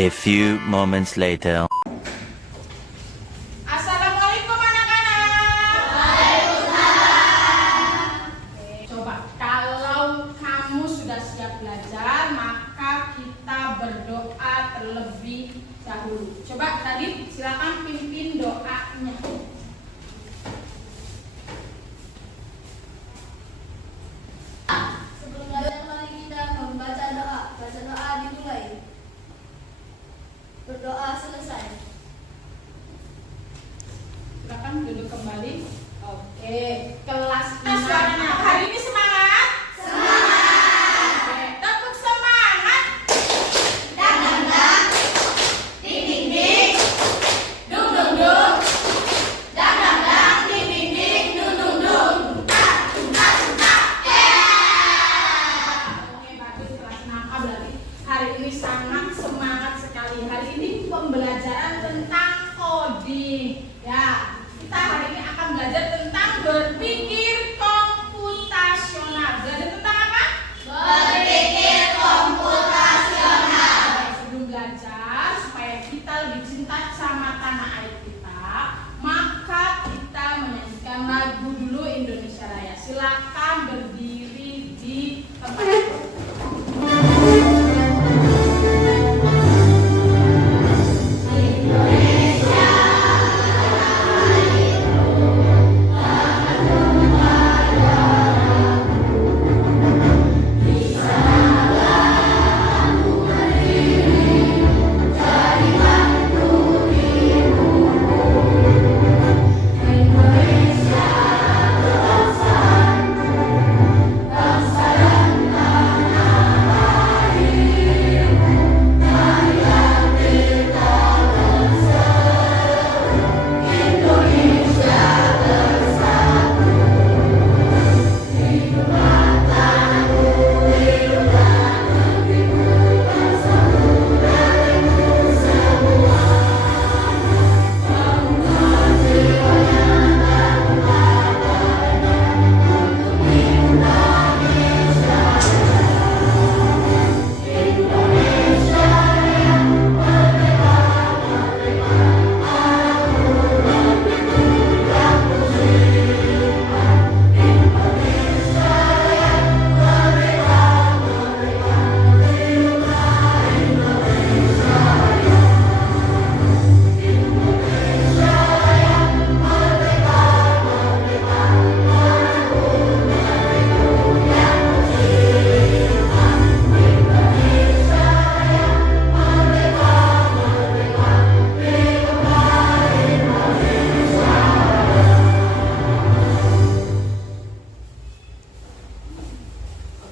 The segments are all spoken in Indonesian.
A few moments later. Assalamualaikum anak-anak. Waalaikumsalam. Coba kalau kamu sudah siap belajar, maka kita berdoa terlebih dahulu. Coba tadi silakan pimpin doanya. Sebelum belajar mari kita membaca doa. Baca doa dimulai. Berdoa selesai. Silakan duduk kembali. Oke, kelas 6. Hari ini semangat? Semangat. Oke, tepuk semangat. Dang dang dang. Ding ding ding. Dung dung dung. Dang dang dang. Ding ding ding. Dung dung dung. Oke, bagus kelas 6A berarti hari ini sangat semangat sekali. Hari ini pembelajaran tentang coding. Ya, kita hari ini akan belajar tentang berpikir komputasional. Belajar tentang apa? Berpikir komputasional. Sebelum belajar, supaya kita lebih cinta sama tanah air kita, maka kita menyanyikan lagu dulu Indonesia Raya. Silakan berdiri di tempat.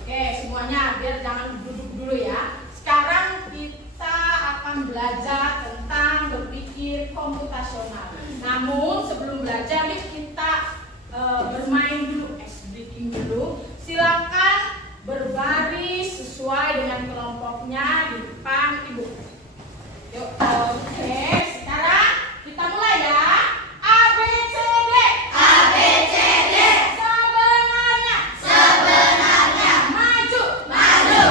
Oke, semuanya biar jangan duduk dulu ya. Sekarang kita akan belajar tentang berpikir komputasional. Namun sebelum belajar nih kita bermain dulu, ice breaking dulu. Silakan berbaris sesuai dengan kelompoknya di depan ibu. Yuk, oke. Sekarang kita mulai ya. A B C D. A B C D. Sebenarnya. Maju. Mundur.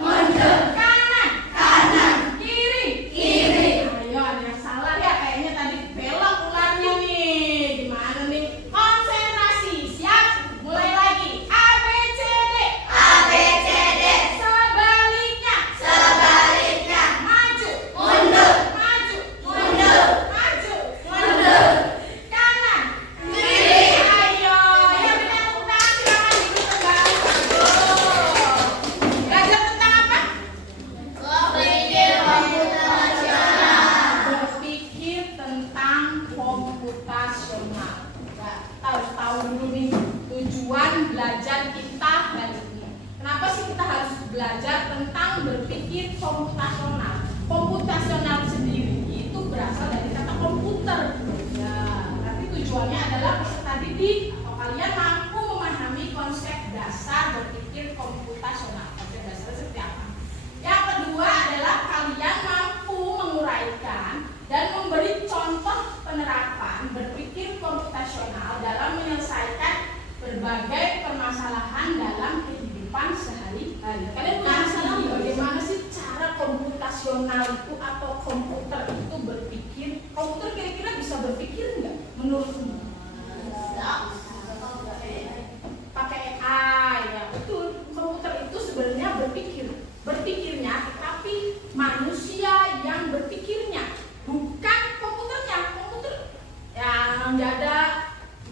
Maju. Kanan. Kiri. Ayo, ada yang salah ya, kayaknya tadi belok ularnya nih. Gimana nih? Konsentrasi. Siap? Mulai lagi. A B C D. Sebaliknya. Maju. Mundur. Kanan. Kiri. Ayo, yang punya tepuk tangan silakan duduk kembali. Belajar tentang apa? Berpikir tentang komputasional. Nah, harus tahu dulu nih tujuan belajar kita kali ini. Kenapa sih kita harus belajar tentang berpikir komputasional? Komputasional sendiri itu berasal dari kata komputer. Ya, tapi tujuannya adalah peserta didik atau kalian mampu memahami konsep dasar berpikir komputasional. Konsep dasar seperti apa? Yang kedua adalah kalian mampu menguraikan dan memberi contoh penerapan berpikir komputasional dalam menyelesaikan berbagai permasalahan dalam kehidupan sehari-hari. Nah, kalian punya masalah nggak? Bagaimana sih cara komputasional itu atau komputer itu berpikir? Komputer kira-kira bisa berpikir nggak menurutmu? Pakai AI ya, betul. Komputer itu sebenarnya berpikirnya, tetapi manusia yang berpikirnya, bukan komputernya. Komputer ya nggak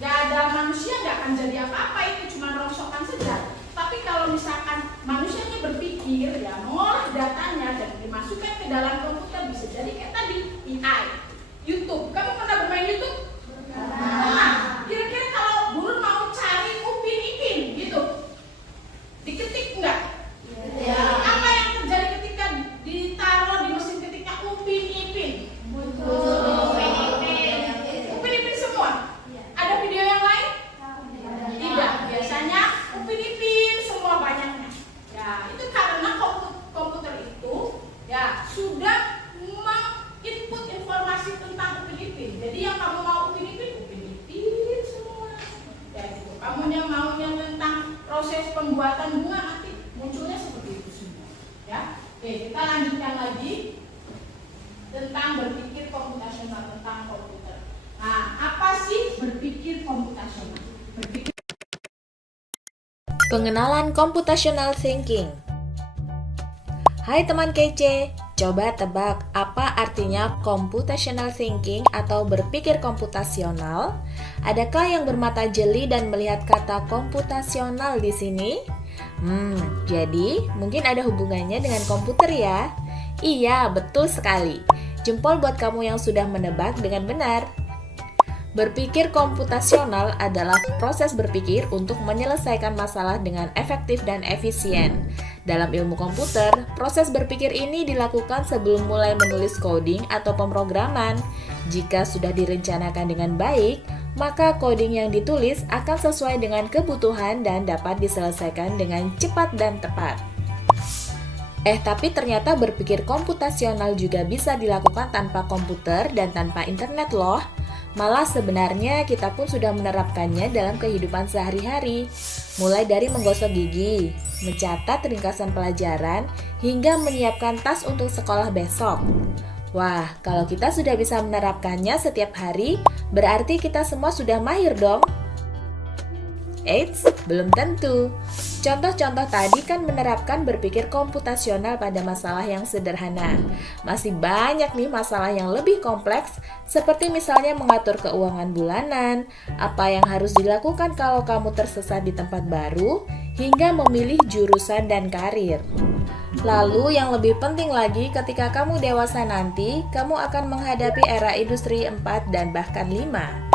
ada manusia, nggak akan jadi apa-apa, itu cuma rongsokan saja. Tapi kalau misalkan manusianya berpikir ya, mengolah datanya dan dimasukkan ke dalam komputer, bisa jadi kayak tadi AI, YouTube. Kamu pernah bermain YouTube? Nah, kira-kira kalau Burun mau cari Upin Ipin gitu, diketik enggak? Ya. Apa yang terjadi ketika ditaruh di mesin ketiknya Upin Ipin? Upin Ipin semua. Ada video yang lain? Tidak. Biasanya Upin Ipin semua banyaknya. Ya, itu karena komputer itu ya sudah menginput informasi tentang Upin Ipin. Jadi yang kamu mau Upin Ipin semua. Ya gitu. Kamunya maunya tentang proses pembuatan bunga, nanti munculnya seperti itu semua. Ya. Oke, kita lanjutkan lagi tentang berpikir komputasional, tentang komputer. Nah, apa sih berpikir komputasional? Pengenalan computational thinking. Hai teman kece, coba tebak apa artinya computational thinking atau berpikir komputasional? Adakah yang bermata jeli dan melihat kata komputasional di sini? Jadi mungkin ada hubungannya dengan komputer ya? Iya, betul sekali. Jempol buat kamu yang sudah menebak dengan benar. Berpikir komputasional adalah proses berpikir untuk menyelesaikan masalah dengan efektif dan efisien. Dalam ilmu komputer, proses berpikir ini dilakukan sebelum mulai menulis coding atau pemrograman. Jika sudah direncanakan dengan baik, maka coding yang ditulis akan sesuai dengan kebutuhan dan dapat diselesaikan dengan cepat dan tepat. Tapi ternyata berpikir komputasional juga bisa dilakukan tanpa komputer dan tanpa internet loh. Malah sebenarnya kita pun sudah menerapkannya dalam kehidupan sehari-hari. Mulai dari menggosok gigi, mencatat ringkasan pelajaran, hingga menyiapkan tas untuk sekolah besok. Wah, kalau kita sudah bisa menerapkannya setiap hari, berarti kita semua sudah mahir dong. Eits, belum tentu. Contoh-contoh tadi kan menerapkan berpikir komputasional pada masalah yang sederhana. Masih banyak nih masalah yang lebih kompleks, seperti misalnya mengatur keuangan bulanan, apa yang harus dilakukan kalau kamu tersesat di tempat baru, hingga memilih jurusan dan karir. Lalu yang lebih penting lagi, ketika kamu dewasa nanti, kamu akan menghadapi era industri 4 dan bahkan 5.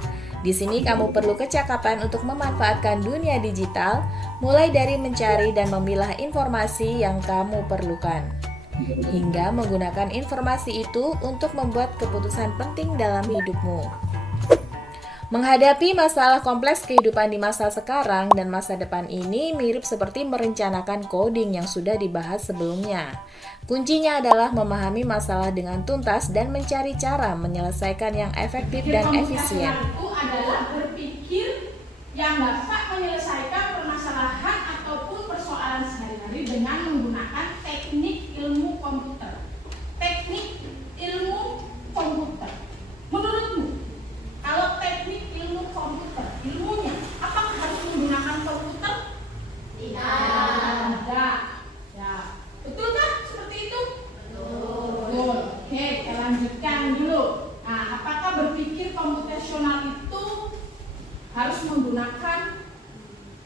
Di sini kamu perlu kecakapan untuk memanfaatkan dunia digital, mulai dari mencari dan memilah informasi yang kamu perlukan, hingga menggunakan informasi itu untuk membuat keputusan penting dalam hidupmu. Menghadapi masalah kompleks kehidupan di masa sekarang dan masa depan ini mirip seperti merencanakan coding yang sudah dibahas sebelumnya. Kuncinya adalah memahami masalah dengan tuntas dan mencari cara menyelesaikan yang efektif dan efisien. Itu adalah berpikir yang dapat menyelesaikan permasalahan ataupun persoalan sehari-hari dengan menggunakan teknik ilmu komputer. Teknik ilmu komputer. Menurutmu, kalau teknik ilmu komputer, ilmunya, apakah harus menggunakan komputer? Tidak. Ya, betulkah seperti itu? Betul. Oke, kita lanjutkan dulu. Nah, apakah berpikir komputasional itu harus menggunakan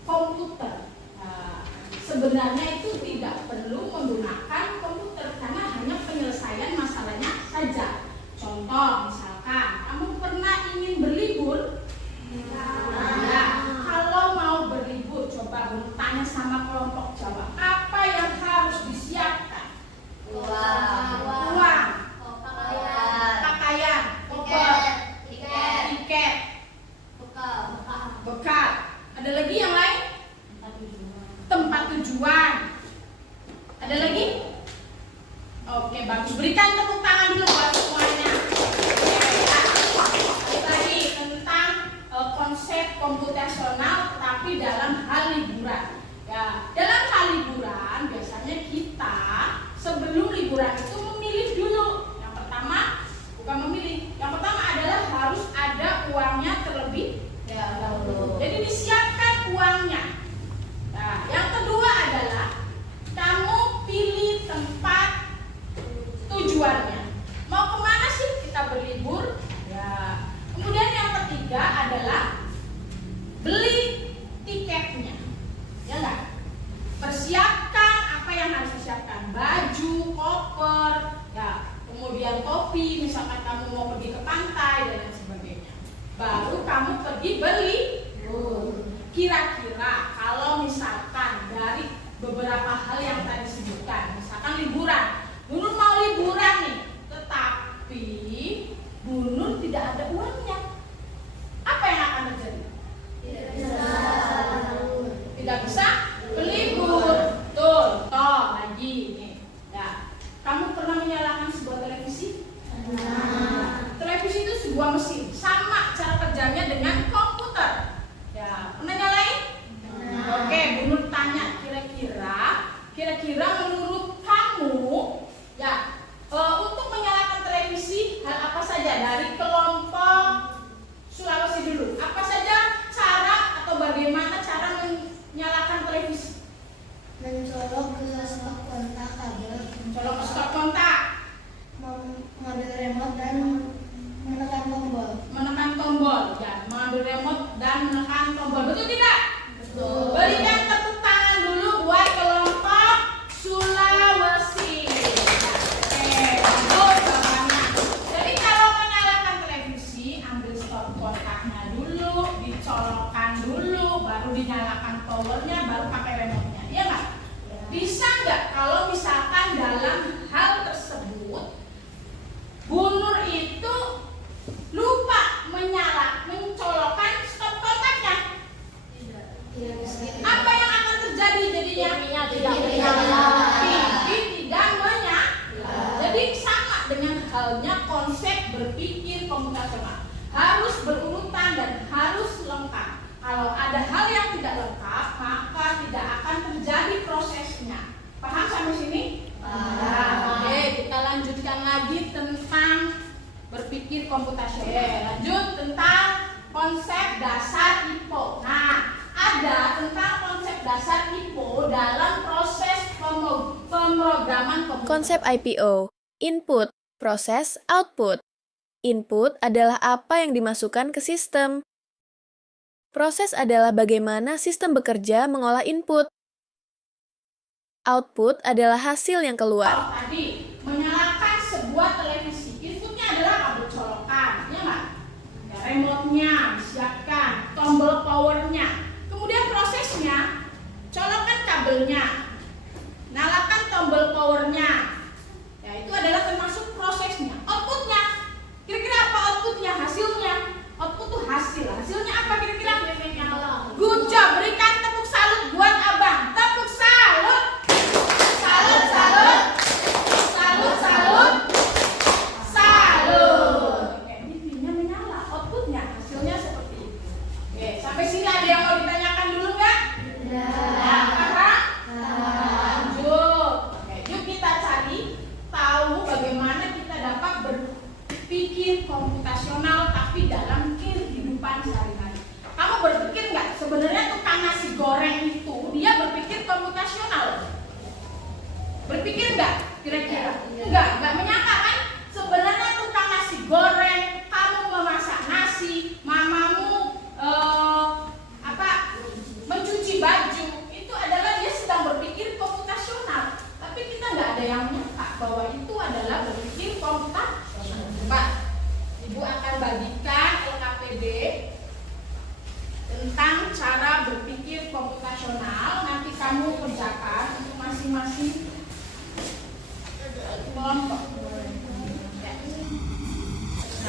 komputer? Nah, sebenarnya itu tidak perlu menggunakan komputer karena hanya penyelesaian masalahnya saja. Contoh, misalkan kamu pernah ingin berlibur? Ya, kalau mau berlibur, coba bertanya sama kelompok Jawa, apa yang harus disiapkan? Uang, pakaian, tiket, bekal. Ada lagi yang lain? Tempat tujuan. Ada lagi? Oke, bagus. Berikan tepuk tangan dulu buat semuanya. Tadi tentang konsep komputasional, tapi dalam hal liburan. Ya, dalam hal liburan biasanya ketiga adalah beli tiketnya, ya enggak? Persiapkan apa yang harus disiapkan, baju, koper, ya, kemudian kopi, misalkan kamu mau pergi ke pantai dan lain sebagainya. Baru kamu pergi beli. Kira-kira kalau misalkan dari beberapa hal yang tadi disebutkan, misalkan liburan, Bunur mau liburan nih, tetapi Bunur tidak ada uangnya, apa yang akan terjadi? Tidak bisa berlibur. Tuh, toh lagi nih. Ya, kamu pernah menyalakan sebuah televisi? Televisi itu sebuah mesin, sama cara kerjanya dengan komputer. Ya, pernah nyalain? Oke, Bunur tanya kira-kira menurut kamu, ya, untuk menyalakan televisi hal apa saja dari kelompok Sulawesi dulu? Apa saja cara atau bagaimana cara menyalakan televisi? Mencolok ke stop kontak kabel, Mencolok ke stop kontak, mengambil remote dan menekan tombol. menekan tombol, ya, mengambil remote dan menekan tombol. Betul tidak? Betul. Berikan tepuk tangan dulu buat kelompok Sulawesi. Oke, bagus bapaknya. Jadi kalau menyalakan televisi, ambil stop kontaknya dulu, dicolokkan dulu, baru dinyalakan towernya, baru pakai remote-nya. Iya nggak? Bisa nggak kalau misalkan dalam hal tersebut Bunur itu lupa mencolokkan stop kontaknya? Apa yang akan terjadi jadinya? tidak menyala. TV tidak menyala. Jadi sama dengan halnya konsep berpikir komputasional. Harus berurutan dan harus lengkap. Kalau ada hal yang tidak lengkap, maka tidak akan terjadi prosesnya. Paham sampai sini? Paham. Oke, kita lanjutkan lagi tentang berpikir komputasional. Lanjut tentang konsep dasar IPO. Nah, ada tentang konsep dasar IPO dalam proses pemrograman komputer. Konsep IPO, input, proses, output. Input adalah apa yang dimasukkan ke sistem. Proses adalah bagaimana sistem bekerja mengolah input. Output adalah hasil yang keluar. Tadi menyalakan sebuah televisi, inputnya adalah kabel colokan, ya nggak? Ya, remote-nya disiapkan, tombol powernya, kemudian prosesnya, colokan kabelnya, nyalakan tombol powernya. Ya, itu adalah termasuk prosesnya. Outputnya, kira-kira apa outputnya? Hasilnya. Output itu hasilnya apa kira-kira? Good job, berikan tepuk salut buat abang. Tepuk salut. Salut. Oke, ini filmnya menyala, outputnya, hasilnya seperti itu. Oke, sampai sini ada yang mau ditanyakan dulu nggak? Nah, paham? Lanjut. Oke, yuk kita cari tahu bagaimana kita dapat berpikir komputasional tapi dalam kehidupan sehari-hari. Kamu berpikir nggak sebenarnya tukang nasi goreng itu dia berpikir komputasional? Berpikir nggak kira-kira? Nggak menyangka kan? Sebenarnya tukang nasi goreng, kamu memasak nasi, mamamu mencuci baju, itu adalah dia sedang berpikir komputasional. Tapi kita nggak ada yang menyangka bahwa itu adalah berpikir komputasional. Coba, Ibu akan bagikan LKPD tentang cara berpikir komputasional. Nanti kamu kerjakan untuk masing-masing kelompok. Ya. 1.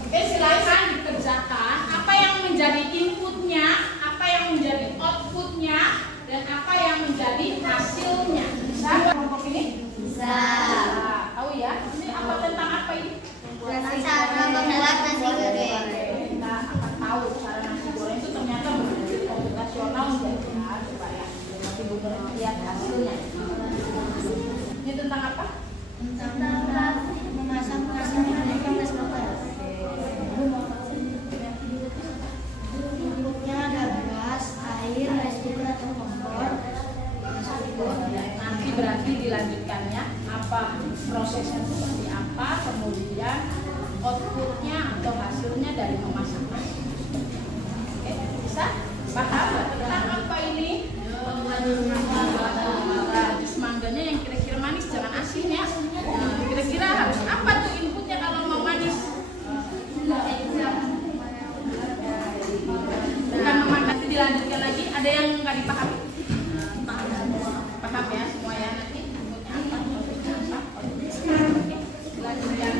Oke, silakan dikerjakan. Apa yang menjadi inputnya, apa yang menjadi outputnya, dan apa yang menjadi hasilnya. Bisa kelompok ini? Bisa. Nah, tahu ya? Ini apa tentang apa ini? Cara membuat nasi goreng. Kita akan tahu cara nasi goreng itu ternyata berpikir komputasional menjadi coba ya. Nanti Bu lihat hasilnya. Ini tentang apa? Tentang memasak nasi goreng plus bakar. Bentuknya ada beras, air, rice cooker atau kompor. berarti dilanjutkannya apa prosesnya seperti apa, kemudian outputnya atau hasilnya dari memasak nasi. Oke, bisa paham tentang apa ini? Jus mangganya yang kira-kira manis, jangan asin ya. Nah, kira-kira harus apa tuh inputnya kalau mau manis? Bukan memakan, nanti dilanjutkan lagi. Ada yang nggak dipahami? Paham ya semua ya, nanti inputnya apa, prosesnya apa. Oke, dilanjutkan.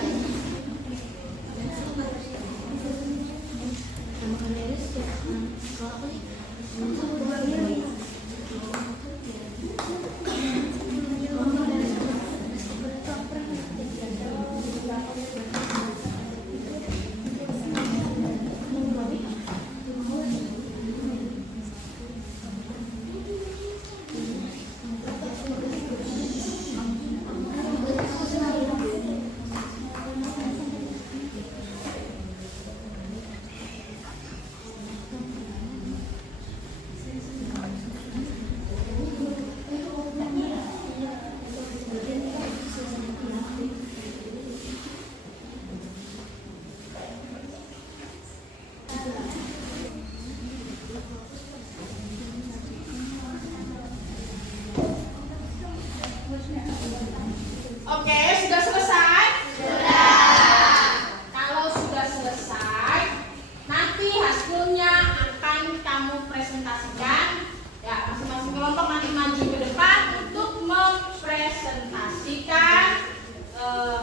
Oke, sudah selesai? Sudah. Kalau sudah selesai, nanti hasilnya akan kamu presentasikan. Ya, masing-masing kelompok nanti maju ke depan untuk mempresentasikan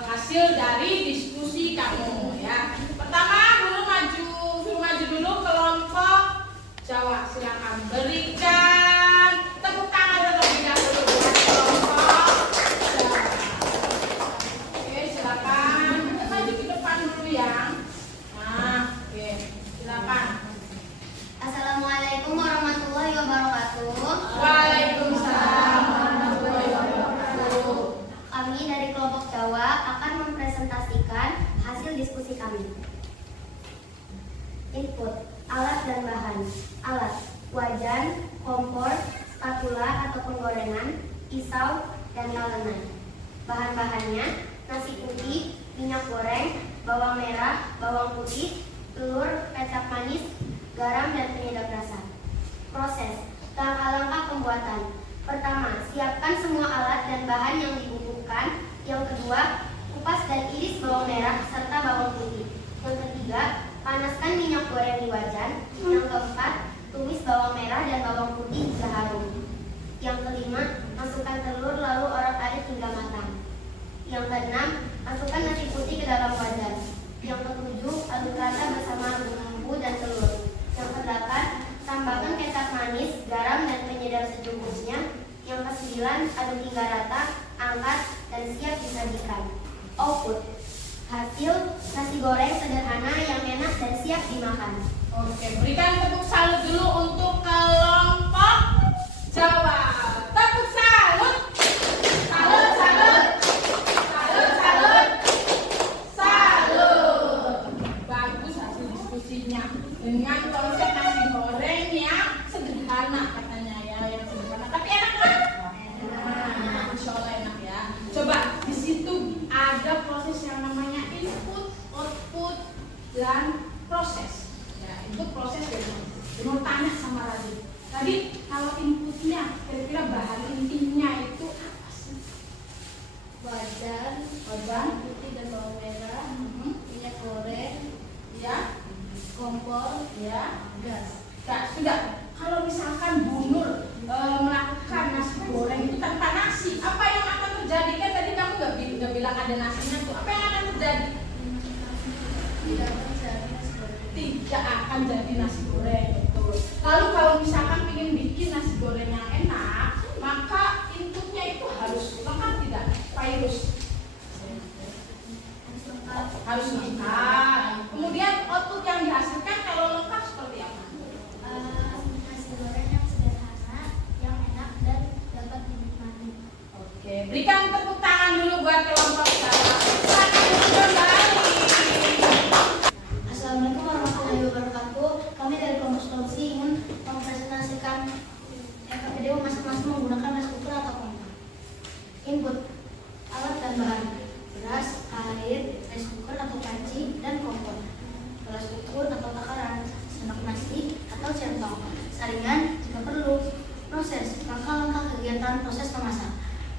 hasil dari diskusi kamu. Ya, pertama suruh maju dulu kelompok Jawa. Silakan berikan tepuk tangan terlebih dahulu buat kelompok Jawa. Oke, silakan maju ke depan dulu ya. Nah, oke, silakan. Assalamualaikum warahmatullahi wabarakatuh. Waalaikumsalam warahmatullahi wabarakatuh. Kami dari kelompok Jawa akan mempresentasikan hasil diskusi kami. Input, alat dan bahan. Alat, wajan, kompor, spatula atau penggorengan, pisau, dan talenan. Bahan-bahannya, nasi putih, minyak goreng, bawang merah, bawang putih, telur, kecap manis, garam, dan penyedap rasa. Proses, langkah-langkah pembuatan. Pertama, siapkan semua alat dan bahan yang dibutuhkan. Yang kedua, kupas dan iris bawang merah serta bawang putih. Yang ketiga, panaskan minyak goreng di wajan. Yang keempat, tumis bawang merah dan bawang putih hingga harum. Yang kelima, masukkan telur lalu orak-arik hingga matang. Yang keenam, masukkan nasi putih ke dalam wajan. Yang ketujuh, aduk rata bersama bumbu dan telur. Yang kedelapan, tambahkan kecap manis, garam, dan penyedap secukupnya. Yang kesembilan, aduk hingga rata, angkat, dan siap disajikan. Output, hasil nasi goreng sederhana yang enak dan siap dimakan. Oke, berikan tepuk salut dulu untuk kelompok Jawa. Tepuk salut. Salut, salut. Salut, salut. Salut. Bagus hasil diskusinya dengan konsep nasi goreng yang sederhana katanya ya, yang sederhana tapi enak kan? Enak. Insya Allah enak ya. Coba di situ ada proses yang namanya input, output, dan proses. Itu proses dari mau tanya sama Radit. Tadi kalau inputnya kira-kira bahan intinya itu apa sih? Wajan putih dan bawang merah, minyak goreng, Ya, kompor, ya, gas. ya sudah. Kalau misalkan Bu Nur melakukan nasi goreng itu tanpa nasi, apa yang akan terjadi? Kan tadi kamu nggak bilang ada nasinya tuh. Apa yang akan terjadi? Tidak akan jadi nasi goreng. Betul. Lalu kalau misalkan ingin bikin nasi goreng yang enak, maka inputnya itu harus lengkap tidak? Virus harus lengkap. Kemudian output yang dihasilkan kalau lengkap seperti apa? Nasi goreng yang sederhana, yang enak dan dapat dinikmati. Oke, berikan tepuk tangan dulu buat kelompok Jawa. Silakan kembali. Assalamualaikum warahmatullahi wabarakatuh. Kami dari kelompok Sulawesi ingin mempresentasikan video masing-masing menggunakan rice cooker atau kompor.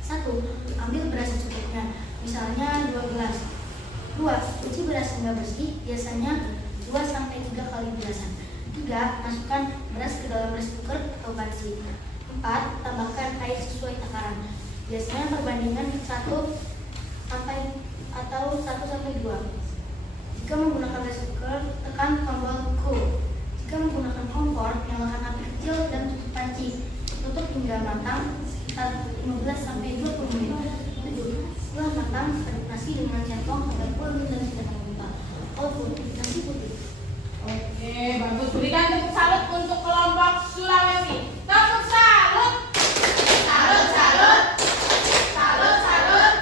1. Ambil beras secukupnya, misalnya 2 gelas. 2. Cuci beras hingga bersih, biasanya 2-3 kali bilasan. 3. Masukkan beras ke dalam rice cooker atau panci. 4. Tambahkan air sesuai takaran, biasanya perbandingan 1 sampai 2. Jika menggunakan rice cooker, tekan tombol cool. Jika menggunakan kompor, nyalakan api kecil dan tutup panci. Tutup hingga matang sekitar 15 sampai 20 menit. 7. Setelah matang, aduk nasi dengan centong agar kuning dan tidak menggumpal. Output nasi putih. Oke, bagus. Berikan tepuk salut untuk kelompok Sulawesi. Tepuk salut. Salut, salut. Salut, salut.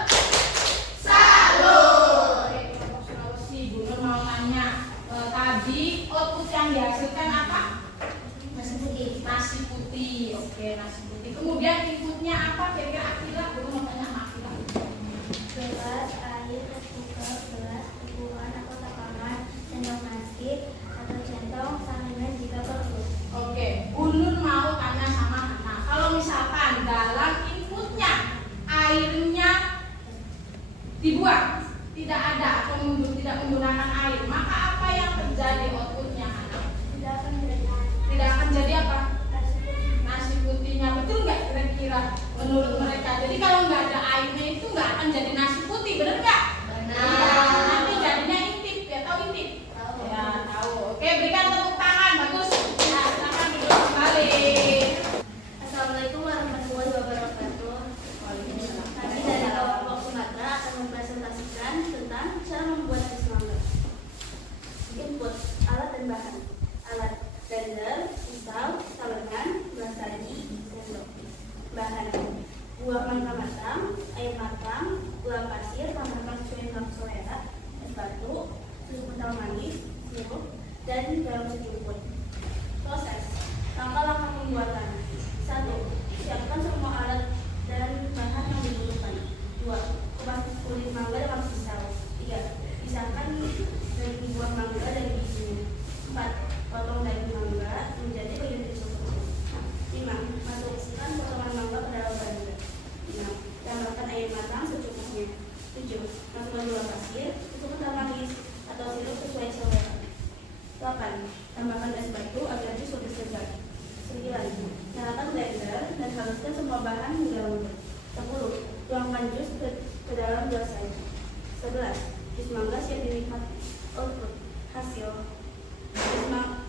Salut. Oke, kelompok Sulawesi. Bu Nur mau tanya, tadi output yang dihasilkan apa? Nasi putih. Nasi putih. Oke, nasi putih. Kemudian inputnya apa? Kira-kira Akila, Bu Nur mau tanya sama Akila. Gelas, air, cooker, gelas, teguhan atau takaran, sendok nasi, atau centong, sangan jika perlu. Oke, Bu Nur mau tanya sama Hana. Kalau misalkan dalam inputnya airnya dibuang, tidak ada atau tidak menggunakan air, maka apa yang terjadi outputnya Hana? Tidak akan berenang. Tidak akan jadi apa? Nasi putih. Nasi putihnya. Betul nggak kira-kira menurut mereka? Jadi kalau nggak ada airnya itu nggak akan jadi nasi putih, benar nggak? Benar. Nanti jadinya intip, ya tahu intip? Tahu. Ya tahu. Oke, berikan tepuk tangan, bagus. Ya, silakan duduk kembali. Assalamualaikum warahmatullahi wabarakatuh. Kami dari kelompok Sumatera akan mempresentasikan tentang cara membuat jus mangga. Input, alat dan bahan. Alat, blender, pisau, talengan, gelas saji, sendok. Bahan, buah mangga matang, air matang, gula pasir, tambahkan sesuai dengan selera, es batu, susu kental manis, sirup, dan garam sejumput. Proses, langkah-langkah pembuatan. 1. Siapkan semua alat dan bahan yang dibutuhkan. 2. Kupas kulit mangga dengan pisau. 3. Pisahkan daging buah mangga dari bijinya. 4. Potong daging mangga menjadi bagian kecil-kecil. 5. Masukkan potongan mangga ke dalam blender. 6. Tambahkan air matang secukupnya. 7. Masukkan gula pasir, susu kental manis, atau sirup sesuai selera. 8. Tambahkan es batu agar jus lebih segar. 9. Nyalakan blender dan haluskan semua bahan hingga lembut. 10. Tuangkan jus ke dalam gelas saji. 11. Jus mangga siap dinikmati. Output hasil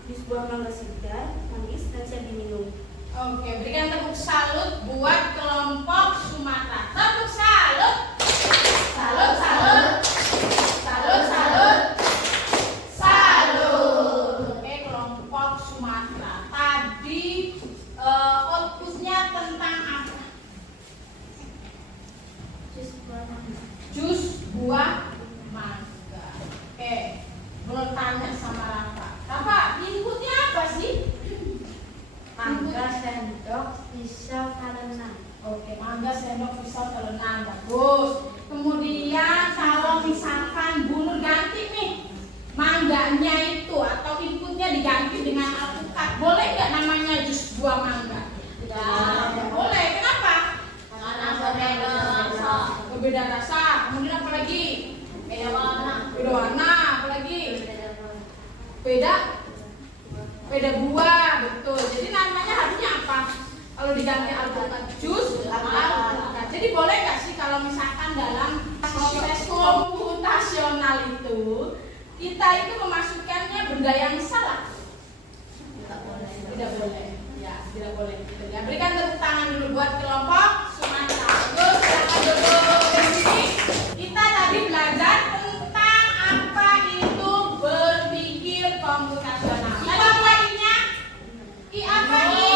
jus buah mangga segar, manis, dan siap diminum. Oke, berikan tepuk salut buat kelompok Sumatera. Tepuk salut. Salut, salut. Salut, salut. Salut. Oke, kelompok Sumatera. Tadi outputnya tentang apa? Jus buah mangga. Jus buah mangga. Oke, belum tanya sama Rafa. Rafa, inputnya apa sih? Mangga, sendok, pisau, talengan. Oke, mangga, sendok, pisau, talengan. Bagus. Kemudian kalau misalkan Bu Nur ganti nih mangganya itu atau inputnya diganti dengan alpukat, boleh nggak namanya jus buah mangga? Ya, boleh. Kenapa? Karena berbeda rasa. Berbeda rasa. Kemudian apa lagi? Beda warna. Beda warna. Apa lagi? Beda buah, betul. Jadi namanya harusnya apa? Kalau diganti alpukat jus, alpukat. Jadi boleh nggak sih kalau misalkan dalam proses komputasional itu kita itu memasukkannya benda yang salah? Tidak boleh. Tidak boleh. Ya, tidak boleh. Gitu ya. Berikan tepuk tangan dulu buat kelompok Sumatera. Terus silakan duduk di sini. Kita tadi belajar tentang apa itu berpikir komputasional. Apa I-nya? I apa I?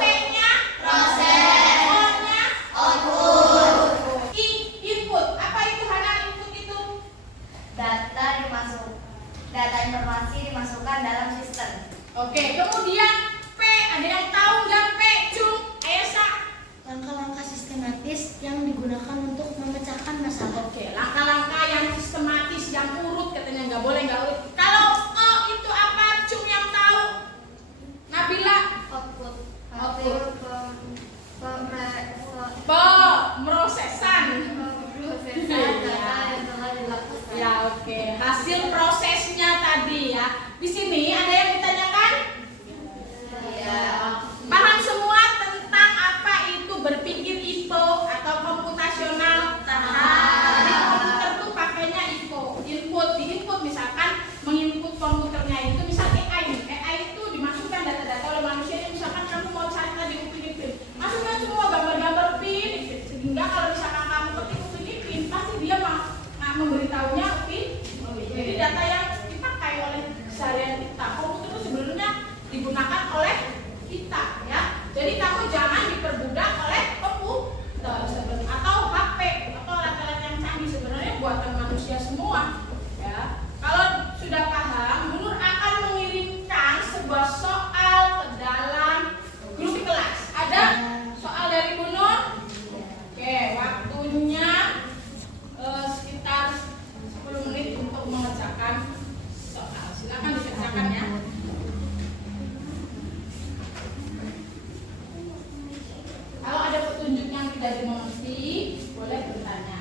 P-nya? Proses. O-nya? Output. I, input. Apa itu Hana input itu? Data informasi dimasukkan dalam sistem. Oke, kemudian P, ada yang tahu nggak P? Cung, Ayesa. Langkah-langkah sistematis yang digunakan untuk memecahkan masalah. Oke, langkah-langkah yang sistematis, yang urut katanya nggak boleh nggak urut. Kalau O itu apa? Cung yang tahu? Nabila? Output. Output. Hasil tidak dimengerti, boleh bertanya.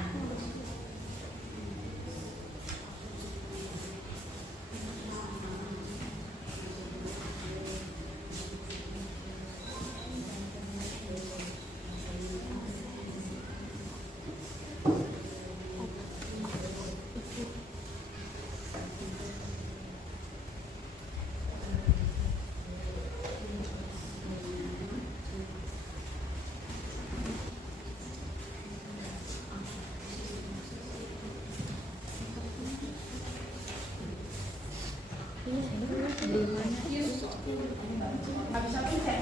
Nggak bisa pencet.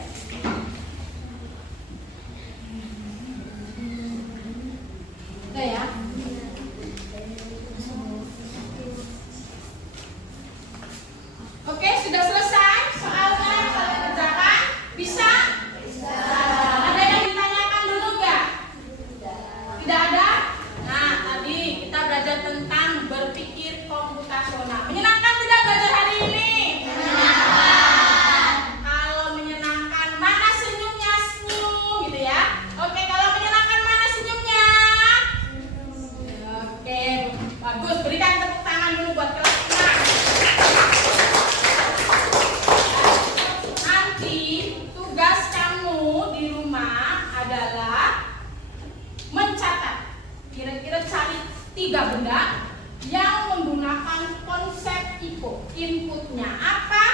Udah ya. Oke, sudah selesai soalnya yang kalian kerjakan. Bisa? Bisa. Ada yang ditanyakan dulu nggak? Tidak ada? Nah, tadi kita belajar tentang berpikir komputasional. Menyenangkan tidak belajar hari ini? Kalau menyenangkan, mana senyumnya? Senyum gitu ya. Oke, kalau menyenangkan, mana senyumnya? Oke, bagus. Berikan tepuk tangan dulu buat kelas 6. Nanti tugas kamu di rumah adalah mencatat. Kira-kira cari 3 benda yang menggunakan konsep IPO. Inputnya apa,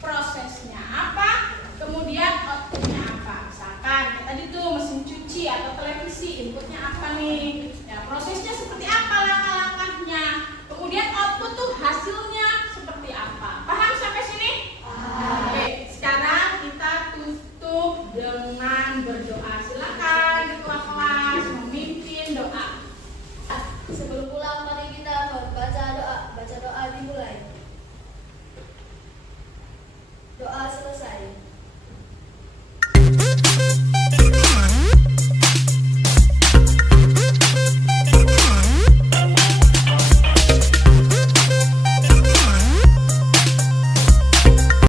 prosesnya apa, kemudian outputnya apa. Misalkan kayak tadi tuh mesin cuci atau televisi, inputnya apa nih? Ya, prosesnya seperti apa, langkah-langkahnya. Kemudian output tuh hasilnya seperti apa. Paham sampai sini? Oke, sekarang kita tutup dengan berdoa. Silakan ketua kelas memimpin doa. Sebelum pulang mari kita membaca doa. Baca doa dimulai. Doa selesai.